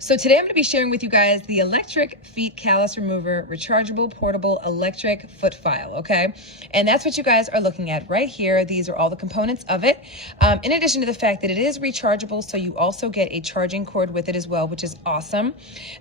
So today I'm going to be sharing with you guys the Electric Feet Callus Remover Rechargeable Portable Electric Foot File, okay? And that's what you guys are looking at right here. These are all the components of it. In addition to the fact that it is rechargeable, so you also get a charging cord with it as well, which is awesome.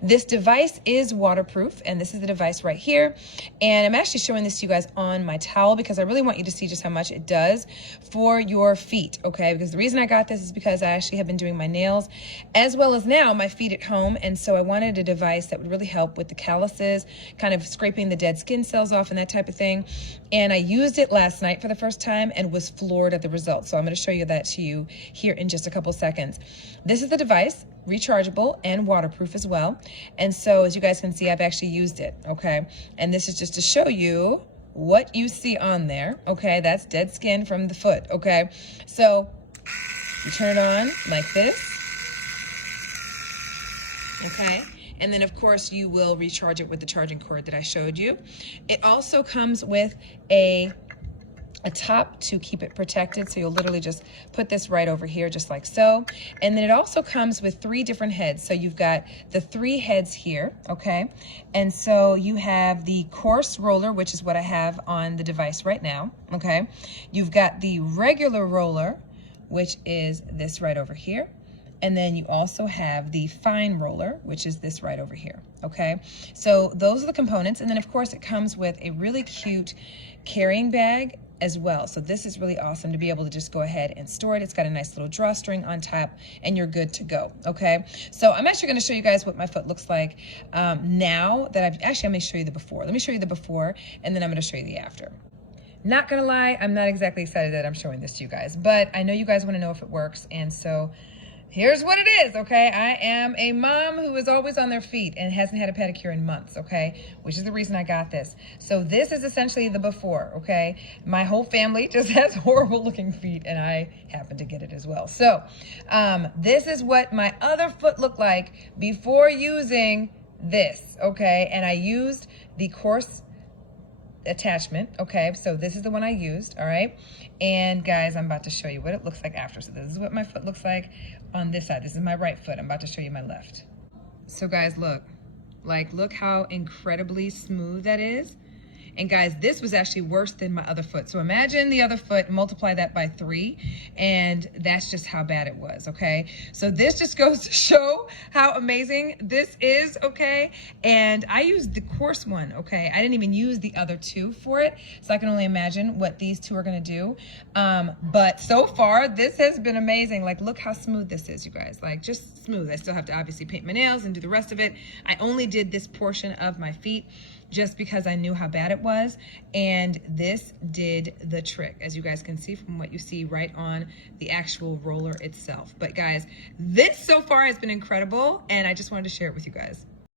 This device is waterproof, and this is the device right here. And I'm actually showing this to you guys on my towel because I really want you to see just how much it does for your feet, okay? Because the reason I got this is because I actually have been doing my nails as well as now my feet at home, and so I wanted a device that would really help with the calluses, kind of scraping the dead skin cells off and that type of thing. And I used it last night for the first time and was floored at the results. So I'm going to show you that to you here in just a couple seconds. This is the device, rechargeable and waterproof as well. And so as you guys can see, I've actually used it, okay? And this is just to show you what you see on there, okay? That's dead skin from the foot, okay? So you turn it on like this. Okay, and then of course you will recharge it with the charging cord that I showed you. It also comes with a top to keep it protected, so you'll literally just put this right over here just like so. And then it also comes with 3 different heads, so you've got the 3 heads here, okay? And so you have the coarse roller, which is what I have on the device right now, okay? You've got the regular roller, which is this right over here. And then you also have the fine roller, which is this right over here, okay? So those are the components. And then of course it comes with a really cute carrying bag as well. So this is really awesome to be able to just go ahead and store it. It's got a nice little drawstring on top and you're good to go, okay? So I'm actually gonna show you guys what my foot looks like now that I'm gonna show you the before. Let me show you the before and then I'm gonna show you the after. Not gonna lie, I'm not exactly excited that I'm showing this to you guys, but I know you guys wanna know if it works, and so here's what it is, okay? I am a mom who is always on their feet and hasn't had a pedicure in months, okay? Which is the reason I got this. So this is essentially the before, okay? My whole family just has horrible looking feet and I happen to get it as well. So this is what my other foot looked like before using this, okay? And I used the coarse attachment, okay? So this is the one I used, all right? And guys, I'm about to show you what it looks like after. So this is what my foot looks like on this side. This is my right foot. I'm about to show you my left. So guys, look how incredibly smooth that is. And guys, this was actually worse than my other foot. So imagine the other foot, multiply that by 3, and that's just how bad it was, okay? So this just goes to show how amazing this is, okay? And I used the coarse one, okay? I didn't even use the other 2 for it, so I can only imagine what these 2 are gonna do. But so far, this has been amazing. Like, look how smooth this is, you guys. Like, just smooth. I still have to obviously paint my nails and do the rest of it. I only did this portion of my feet just because I knew how bad it was, and this did the trick, as you guys can see from what you see right on the actual roller itself. But guys, this so far has been incredible, and I just wanted to share it with you guys.